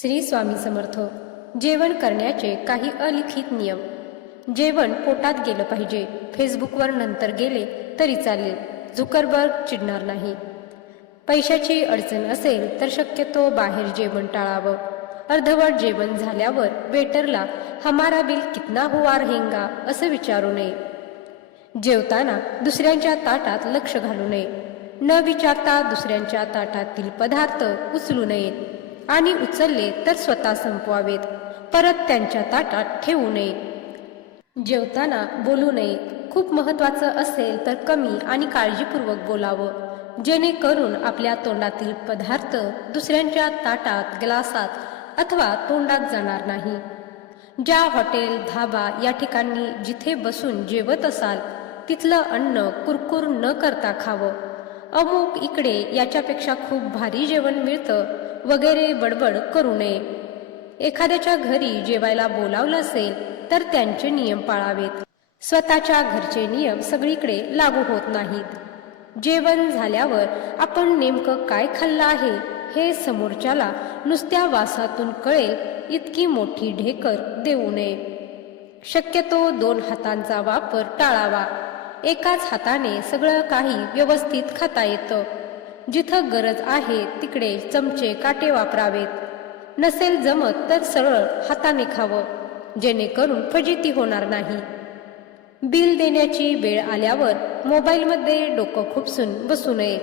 श्री स्वामी समर्थ. जेवण करण्याचे काही अलिखित नियम. जेवण पोटात गेलं पाहिजे. फेसबुकवर नंतर गेले तरी चालेल. झुकरबर्ग चिडणार नाही. पैशाची अडचण असेल तर शक्यतो बाहेर जेवण टाळावं. अर्धवट जेवण झाल्यावर वेटरला हमारा बिल कितना हुआ रहेंगा? असं विचारू नये. जेवताना दुसऱ्यांच्या ताटात लक्ष घालू नये. न विचारता दुसऱ्यांच्या ताटातील पदार्थ उचलू नयेत. आणि उचलले तर स्वतः संपवावेत. परत त्यांच्या ताटात ठेवू नये. जेवताना बोलू नये. खूप महत्वाचं असेल तर कमी आणि काळजीपूर्वक बोलावं. जेणेकरून आपल्या तोंडातील पदार्थ दुसऱ्यांच्या ताटात ग्लासात अथवा तोंडात जाणार नाही. ज्या हॉटेल धाबा या ठिकाणी जिथे बसून जेवत असाल तिथलं अन्न कुरकुर न करता खावं. अमुक इकडे याच्यापेक्षा खूप भारी जेवण मिळतं. वगैरे बडबड करू नये. एखाद्याच्या घरी जेवायला बोलावलं असेल तर त्यांचे नियम पाळावेत. स्वतःच्या घरचे नियम सगळीकडे लागू होत नाहीत. जेवण झाल्यावर आपण नेमकं काय खाल्लं आहे हे समोरच्याला नुसत्या वासातून कळेल इतकी मोठी ढेकर देऊ नये. शक्यतो दोन हातांचा वापर टाळावा. एकाच हाताने सगळं काही व्यवस्थित खाता येतं. जिथं गरज आहे तिकडे चमचे काटे वापरावेत. नसेल जमत तर सरळ हाताने खावं जेणेकरून फजिती होणार नाही. बिल देण्याची वेळ आल्यावर मोबाईलमध्ये डोकं खुपसून बसू नये.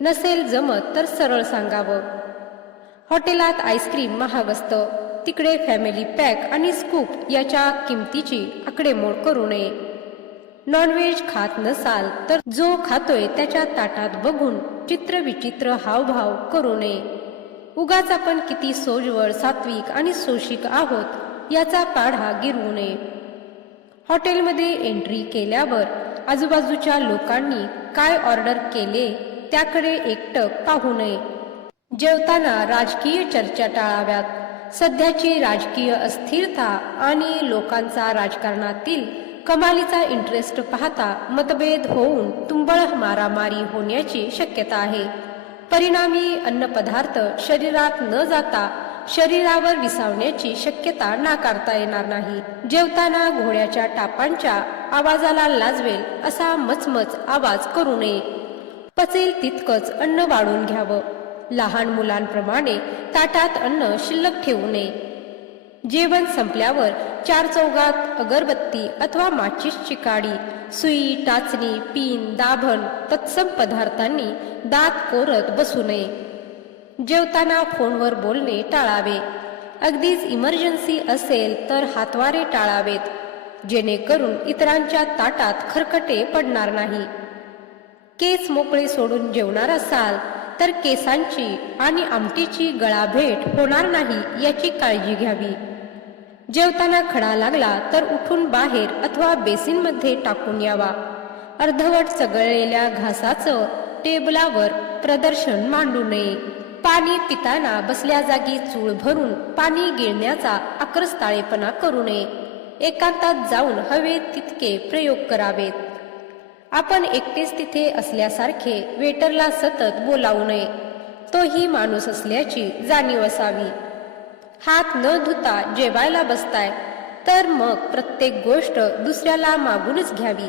नसेल जमत तर सरळ सांगावं. हॉटेलात आईस्क्रीम महाग असतं. तिकडे फॅमिली पॅक आणि स्कूप याच्या किमतीची आकडेमोड करू नये. नॉनव्हेज खात नसाल तर जो खातोय त्याच्या ताटात बघून चित्रविचित्र हावभाव करू नये. उगाच आपण किती सोजवळ सात्विक आणि सोशिक आहोत याचा पाढा गिरवू नये. हॉटेलमध्ये एंट्री केल्यावर आजूबाजूच्या लोकांनी काय ऑर्डर केले त्याकडे एकटक पाहू नये. जेवताना राजकीय चर्चा टाळाव्यात. सध्याची राजकीय अस्थिरता आणि लोकांचा राजकारणातील कमालीचा इंटरेस्ट पाहता मतभेद होऊन तुंबळ मारामारी होण्याची शक्यता आहे. परिणामी अन्नपदार्थ शरीरात न जाता शरीरावर विसावण्याची शक्यता नाकारता येणार नाही. जेवताना घोड्याच्या टापांच्या आवाजाला लाजवेल असा मचमच आवाज करू नये. पचेल तितकंच अन्न वाढून घ्यावं. लहान मुलांप्रमाणे ताटात अन्न शिल्लक ठेवू नये. जेवण संपल्यावर चार चौघात अगरबत्ती अथवा माचीसची काडी सुई टाचणी पीन दाभण तत्सम पदार्थांनी दात कोरत बसू नये. जेवताना फोनवर बोलणे टाळावे. अगदीच इमर्जन्सी असेल तर हातवारे टाळावेत. जेणेकरून इतरांच्या ताटात खरकटे पडणार नाही. केस मोकळे सोडून जेवणार असाल तर केसांची आणि आमटीची गळाभेट होणार नाही याची काळजी घ्यावी. जेवताना खडा लागला तर उठून बाहेर अथवा बेसिनमध्ये टाकून यावा. अर्धवट चगळलेल्या घासाचं टेबलावर प्रदर्शन मांडू नये. पाणी पिताना बसल्या जागी चूळ भरून पाणी गिळण्याचा आक्रस्ताळेपणा करू नये. एकांतात जाऊन हवे तितके प्रयोग करावेत. आपण एकटेच तिथे असल्यासारखे वेटरला सतत बोलावू नये. तोही माणूस असल्याची जाणीव असावी. हात न धुता जेवायला बसताय तर मग प्रत्येक गोष्ट दुसऱ्याला मागूनच घ्यावी.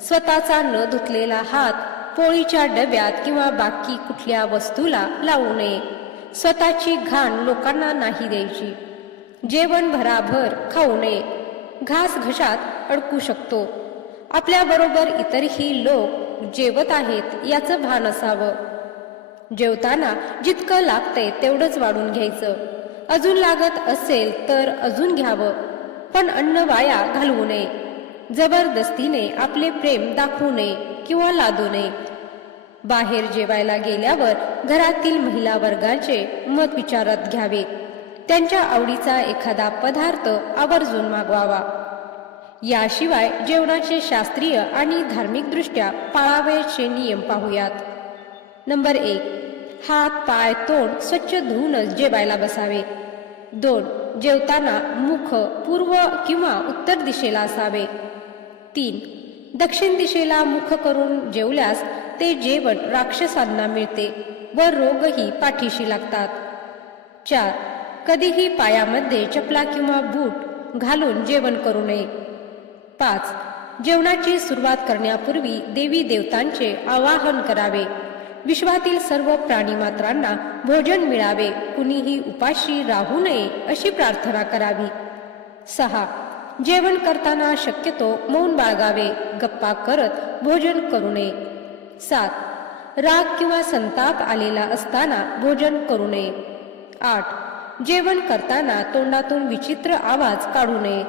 स्वतःचा न धुतलेला हात पोळीच्या डब्यात किंवा बाकी कुठल्या वस्तूला लावू नये. स्वतःची घाण लोकांना नाही द्यायची. जेवण भराभर खाऊ नये. घास घशात अडकू शकतो. आपल्याबरोबर इतरही लोक जेवत आहेत याचं भान असावं. जेवताना जितकं लागतंय तेवढंच वाढून घ्यायचं. अजून लागत असेल तर अजून घ्यावं. पण अन्न वाया घालवू नये. जबरदस्तीने आपले प्रेम दाखवू नये किंवा लादू नये. बाहेर जेवायला गेल्यावर घरातील महिला वर्गाचे मत विचारात घ्यावे. त्यांच्या आवडीचा एखादा पदार्थ आवर्जून मागवावा. याशिवाय जेवणाचे शास्त्रीय आणि धार्मिकदृष्ट्या पाळावयाचे नियम पाहूयात. नंबर एक. हात पाय तोंड स्वच्छ धुवूनच जेवायला बसावे. दोन जेवताना मुख पूर्व किंवा उत्तर दिशेला असावे. तीन दक्षिण दिशेला मुख करून जेवल्यास ते जेवण राक्षसांना मिळते व रोगही पाठीशी लागतात. चार कधीही पायामध्ये चपला किंवा बूट घालून जेवण करू नये. पाच जेवणाची सुरुवात करण्यापूर्वी देवी देवतांचे आवाहन करावे. विश्वातील सर्व प्राणीमात्रांना भोजन मिळावे. कुणीही उपाशी राहू नये अशी प्रार्थना करावी. सहा. जेवण करताना शक्यतो मौन बाळगावे. गप्पा करत भोजन करू नये. सात. राग किंवा संताप आलेला असताना भोजन करू नये. आठ. जेवण करताना तोंडातून विचित्र आवाज काढू नये.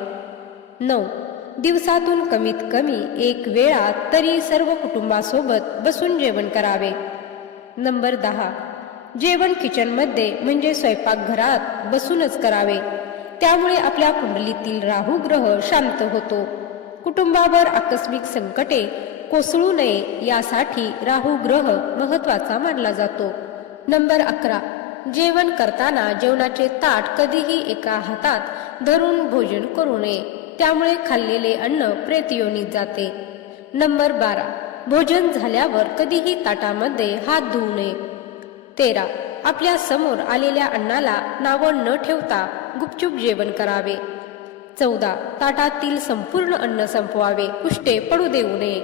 नऊ. दिवसातून कमीत कमी एक वेळा तरी सर्व कुटुंबासोबत बसून जेवण करावे. नंबर दहा. जेवण किचनमध्ये म्हणजे स्वयंपाकघरात बसूनच करावे. त्यामुळे आपल्या कुंडलीतील राहू ग्रह शांत होतो. कुटुंबावर आकस्मिक संकटे कोसळू नये यासाठी राहू ग्रह महत्त्वाचा मानला जातो. नंबर अकरा. जेवण करताना जेवणाचे ताट कधीही एका हातात धरून भोजन करू नये. त्यामुळे खाल्लेले अन्न प्रेतयोनीत जाते. नंबर बारा. भोजन झाल्यावर कधीही ताटामध्ये हात धुवू नये. तेरा. आपल्यासमोर आलेल्या अन्नाला नावं न ठेवता गुपचूप जेवण करावे. चौदा. ताटातील संपूर्ण अन्न संपवावे. कुष्टे पडू देऊ नये.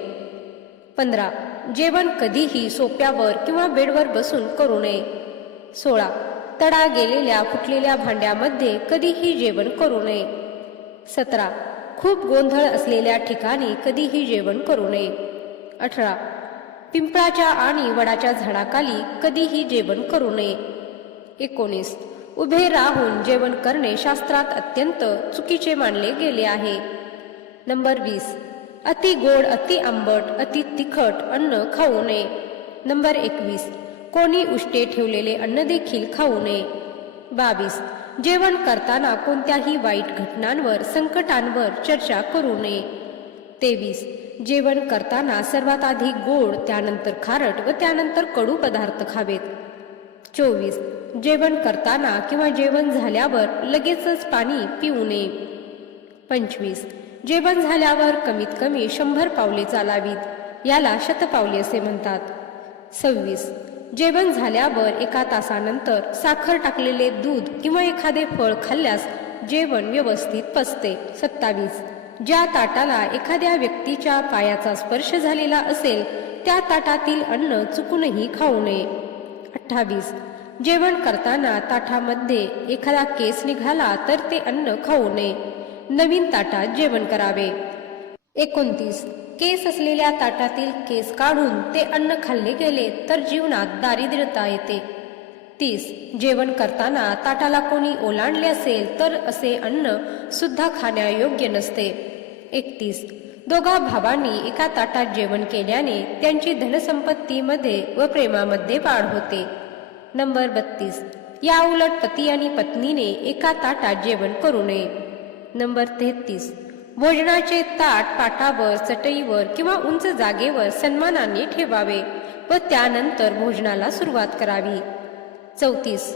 पंधरा. जेवण कधीही सोप्यावर किंवा बेडवर बसून करू नये. सोळा. तडा गेलेल्या फुटलेल्या भांड्यामध्ये कधीही जेवण करू नये. सतरा. खूप गोंधळ असलेल्या ठिकाणी कधीही जेवण करू नये. अठरा. पिंपळाच्या आणि वडाच्या झाडाखाली कधीही जेवण करू नये. एकोणीस. उभे राहून जेवण करणे शास्त्रात अत्यंत चुकीचे मानले गेले आहे. नंबर वीस. अति गोड अति आंबट अति तिखट अन्न खाऊ नये. नंबर एकवीस. कोणी उष्टे ठेवलेले अन्न देखील खाऊ नये. बावीस. जेवण करताना कोणत्याही वाईट घटनांवर संकटांवर चर्चा करू नये. तेवीस. जेवण करताना सर्वात आधी गोड त्यानंतर खारट व त्यानंतर कडू पदार्थ खावेत. चोवीस. जेवण करताना किंवा जेवण झाल्यावर लगेचच पाणी पिऊ नये. पंचवीस. जेवण झाल्यावर कमीत कमी शंभर पावले चालावीत याला शतपावले असे म्हणतात. सव्वीस. जेवण झाल्यावर एका तासानंतर साखर टाकलेले दूध किंवा एखादे फळ खाल्ल्यास जेवण व्यवस्थित पचते. सत्तावीस. ज्या ताटाला एखाद्या व्यक्तीच्या पायाचा स्पर्श झालेला असेल त्या ताटातील अन्न चुकूनही खाऊ नये. अठ्ठावीस. जेवण करताना ताटामध्ये एखादा केस निघाला तर ते अन्न खाऊ नये. नवीन ताटात जेवण करावे. एकोणतीस. केस असलेल्या ताटातील केस काढून ते अन्न खाल्ले गेले तर जीवनात दारिद्र्यता येते. तीस. जेवण करताना ताटाला कोणी ओलांडले असेल तर असे अन्न सुद्धा खाण्यायोग्य नसते. एकतीस. दोघा भावांनी एका ताटात जेवण केल्याने त्यांची धनसंपत्तीमध्ये व प्रेमामध्ये वाढ होते. नंबर बत्तीस. या उलट पती आणि पत्नीने एका ताटात जेवण करू नये. नंबर तेहतीस. भोजनाचे ताट पाटावर चटईवर किंवा उंच जागेवर सन्मानाने ठेवावे व त्यानंतर भोजनाला सुरुवात करावी. चौतीस.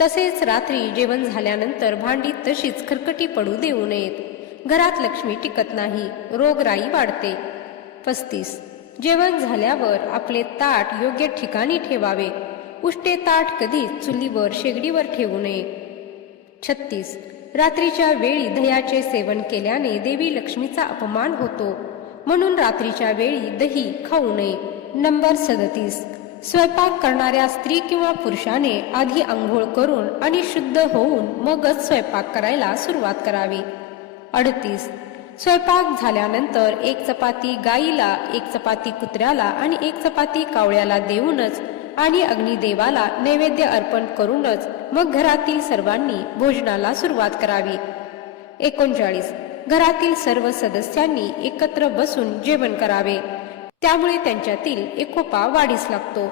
तसेच रात्री जेवण झाल्यानंतर भांडी तशीच खरकटी पडू देऊ नयेत. घरात लक्ष्मी टिकत नाही रोगराई वाढते. पस्तीस. जेवण झाल्यावर आपले ताट योग्य ठिकाणी ठेवावे. उष्टे ताट कधीच चुलीवर शेगडीवर ठेवू नये. छत्तीस. रात्रीच्या वेळी दह्याचे सेवन केल्याने देवी लक्ष्मीचा अपमान होतो. म्हणून रात्रीच्या वेळी दही खाऊ नये. नंबर सदतीस. स्वयंपाक करणाऱ्या स्त्री किंवा पुरुषाने आधी आंघोळ करून आणि शुद्ध होऊन मगच स्वयंपाक करायला सुरुवात करावी. अडतीस. स्वयंपाक झाल्यानंतर एक चपाती गाईला एक चपाती कुत्र्याला आणि एक चपाती कावळ्याला देऊनच आणि अग्निदेवाला नैवेद्य अर्पण करूनच मग घरातील सर्वांनी भोजनाला सुरुवात करावी. एकोणचाळीस. घरातील सर्व सदस्यांनी एकत्र बसून जेवण करावे. त्यामुळे त्यांच्यातील एकोपा वाढीस लागतो.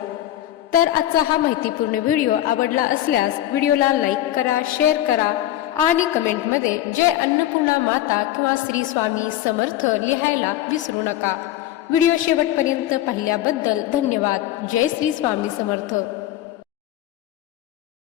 तर आजचा हा माहितीपूर्ण व्हिडिओ आवडला असल्यास व्हिडिओला लाईक करा शेअर करा आणि कमेंटमध्ये जय अन्नपूर्णा माता किंवा श्री स्वामी समर्थ लिहायला विसरू नका. व्हिडिओ शेवटपर्यंत पाहिल्याबद्दल धन्यवाद. जय श्री स्वामी समर्थ.